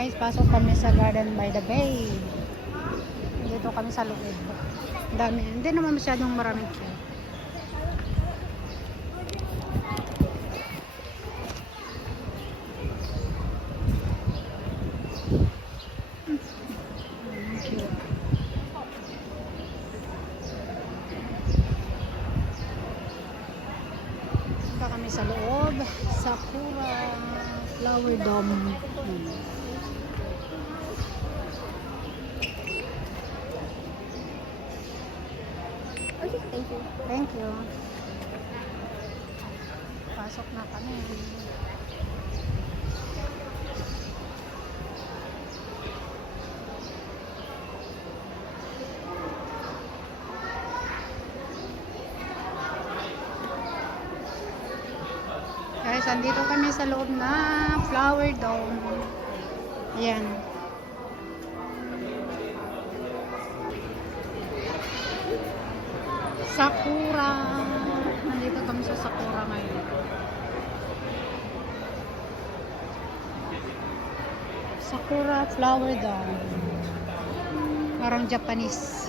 Guys, pasok kami sa Garden by the Bay. Dito kami sa loob. Dami. Hindi naman masyadong maraming queue. Punta kami sa loob. Sakura Flower Dome. Okay, thank you. Thank you. Pasok na kami. Guys, andito kami sa loob na Flower Dome. Ayan. Sakura. Nandito kami sa Sakura ngayon. Sakura Flower Dome. Parang Japanese.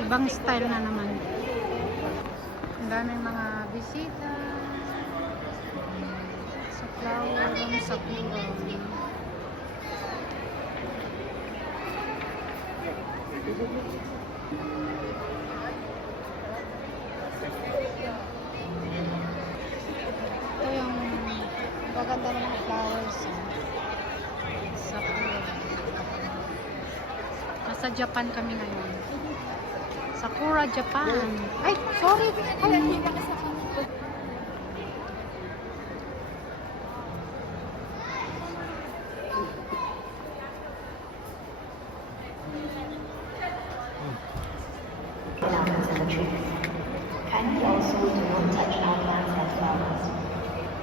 Ibang style na naman. Ang daming mga bisita sa Flower Dome Sakura. Ito yung maganda ng mga flowers. Sakura. Nasa Japan kami ngayon. Sakura, Japan. Ay, sorry. Ay, Kindly also do not touch our plants and flowers.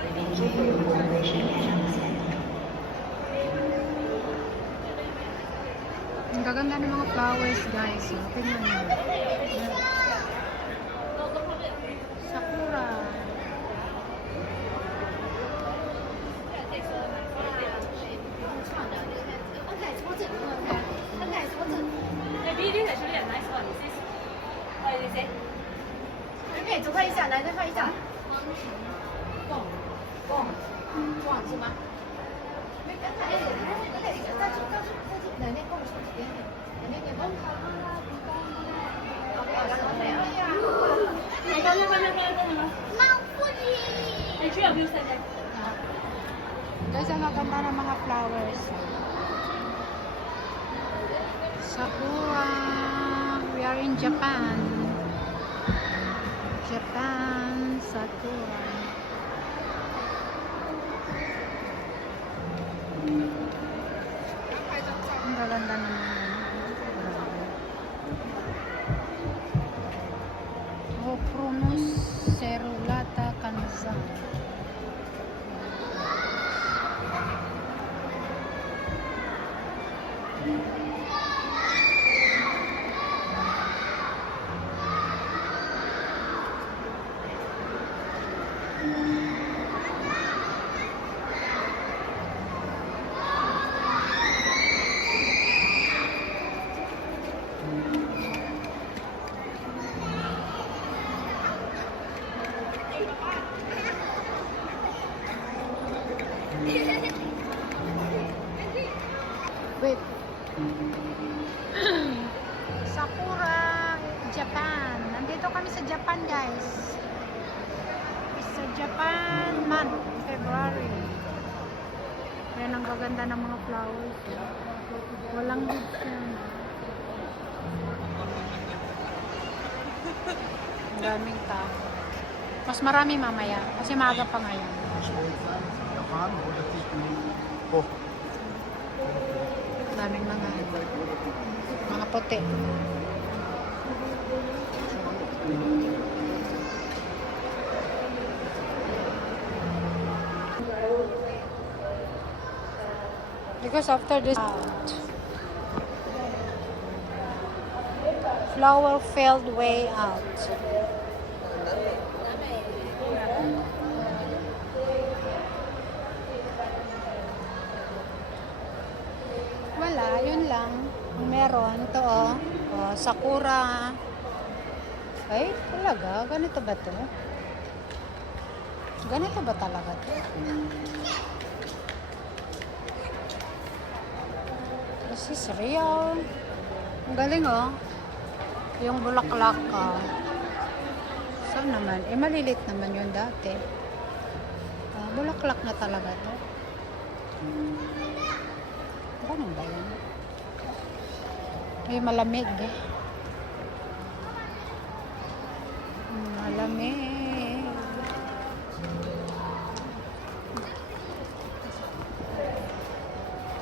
We thank you for your cooperation and understanding. ang gaganda ng mga flowers, guys. Tingnan nyo. Sakura. Guys, ang gaganda ng mga flowers. Sakura. We are in Japan. Japan, Sakura. Ang gaganda naman. Ophrunus cerulata Kanza. Wait. Sakura, Japan. Nandito kami sa Japan, guys. Sa Japan month, February. Ayan ang gaganda ng mga flowers. Walang leaves yan. Ang daming tao. Mas marami mamaya kasi maaga pa ngayon. Oh. Daming mga puti. Because after this flower filled way out. wala, yun lang. Ang meron, ito sakura. Ay, talaga, ganito ba to? Ganito ba talaga to? This is real. Ang galing yung bulaklak saan naman? Malilit naman yun dati. Bulaklak na talaga to. Ganun ba yun? Ay, malamig malamig.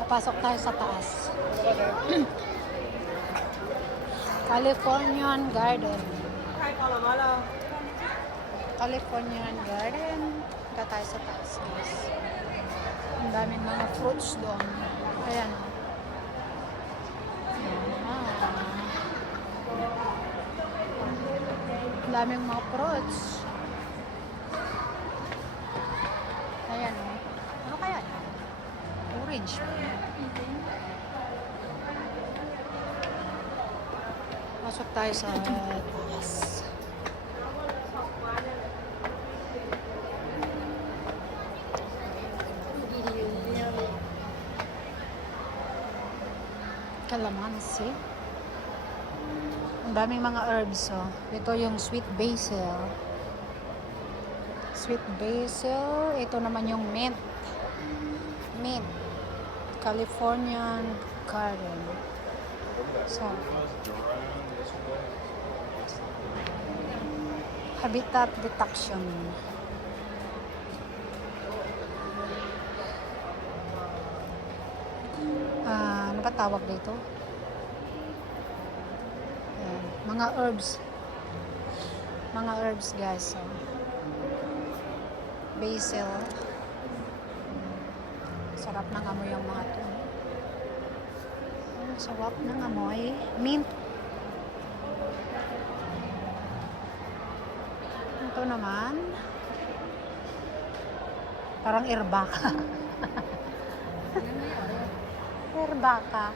Papasok tayo sa taas. Californian Garden. Californian Garden. Punta tayo sa taas, guys. Ang daming mga fruits doon. Ayan. Ang daming mga fruits. Ayan. Ano kaya? Orange. Pasok tayo sa taas. Kalamansi. Ang daming mga herbs Ito yung sweet basil. Sweet basil. Ito naman yung mint. Mint. Californian Garden. So, habitat detection. Ano ba tawag dito? Ayan. Mga herbs. Mga herbs, guys. Basil. Sarap ng amoy yung mga to. Sarap ng amoy. Mint. Ito naman. Parang irbaka. Irbaka.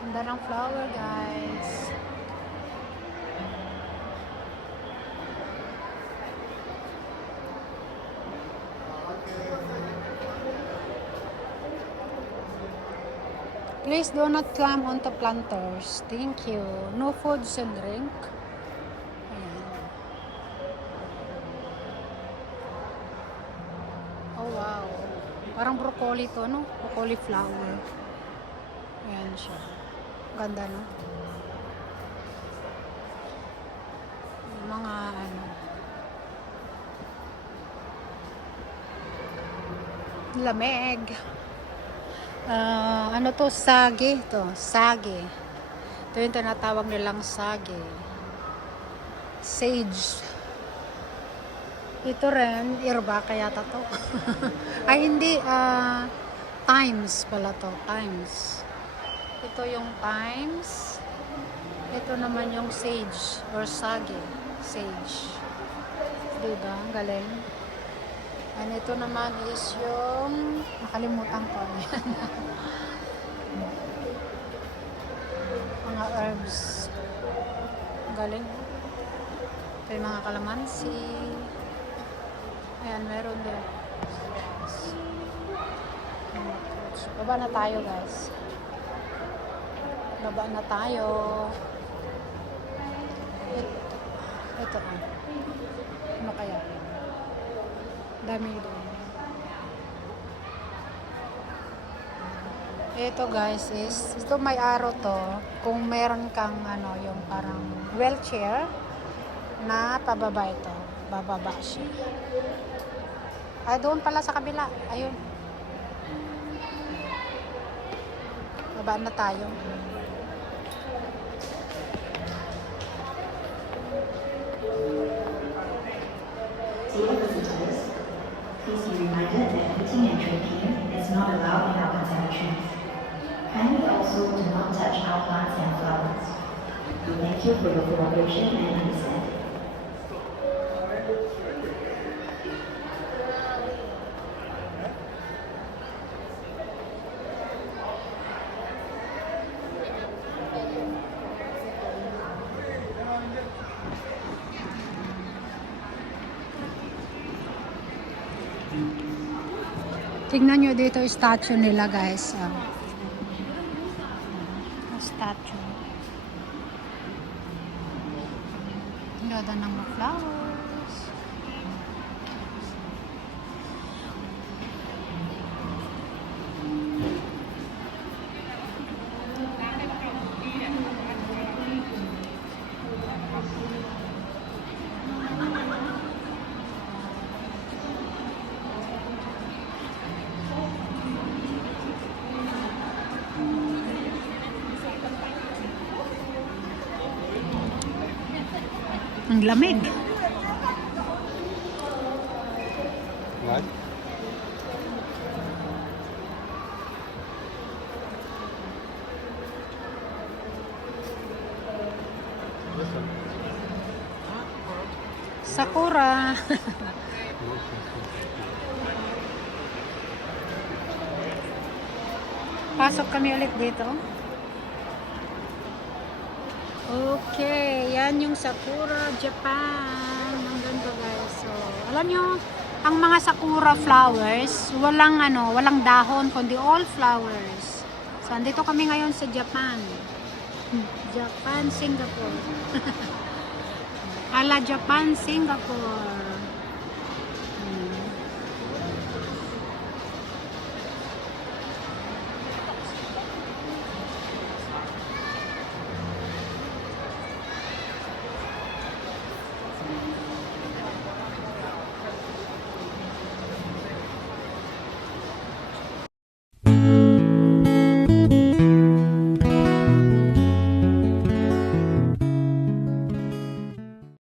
Ganda ng flower, guys. Please do not climb onto planters. Thank you. No foods and drink. Ayan. Oh, wow. Parang broccoli to, no? Broccoli flower. Ayan siya. Ganda, no? Mga lamig. Ano to? Sage to. Sage. Ito yung tinatawag nilang sage. Sage. Ito rin, irbaka yata to. Ay, hindi. Thymes pala to. Thymes. Ito yung thymes. Ito naman yung sage or sage. Sage. Diba? Ang galing. And ito naman is yung nakalimutan ko. Mga herbs. Ang galing. Ito yung mga kalamansi. Ayan, meron din. Baba na tayo, guys. Baba na tayo. Ito. Ano kaya? Dami doon. Ito, guys, is ito may araw to. Kung meron kang yung parang wheelchair na pababa ito. Bababa siya. Ay, doon pala sa kabila. Ayun. Baba na tayo. Dear visitors, please be reminded that eating and drinking is not allowed in our conservatories. Kindly also do not touch our plants and flowers. We thank you for your cooperation and understanding. Tingnan nyo dito yung statue nila, guys. Statue. Ang ganda ng mga flowers. Ang lamig. What? Listen. Sakura. Pasok kami ulit dito. Okay, yan yung Sakura, Japan. Ang ganda, guys. So, alam nyo, ang mga Sakura flowers, walang dahon, kundi all flowers. So, andito kami ngayon sa Japan. Japan, Singapore. Ala Japan, Singapore.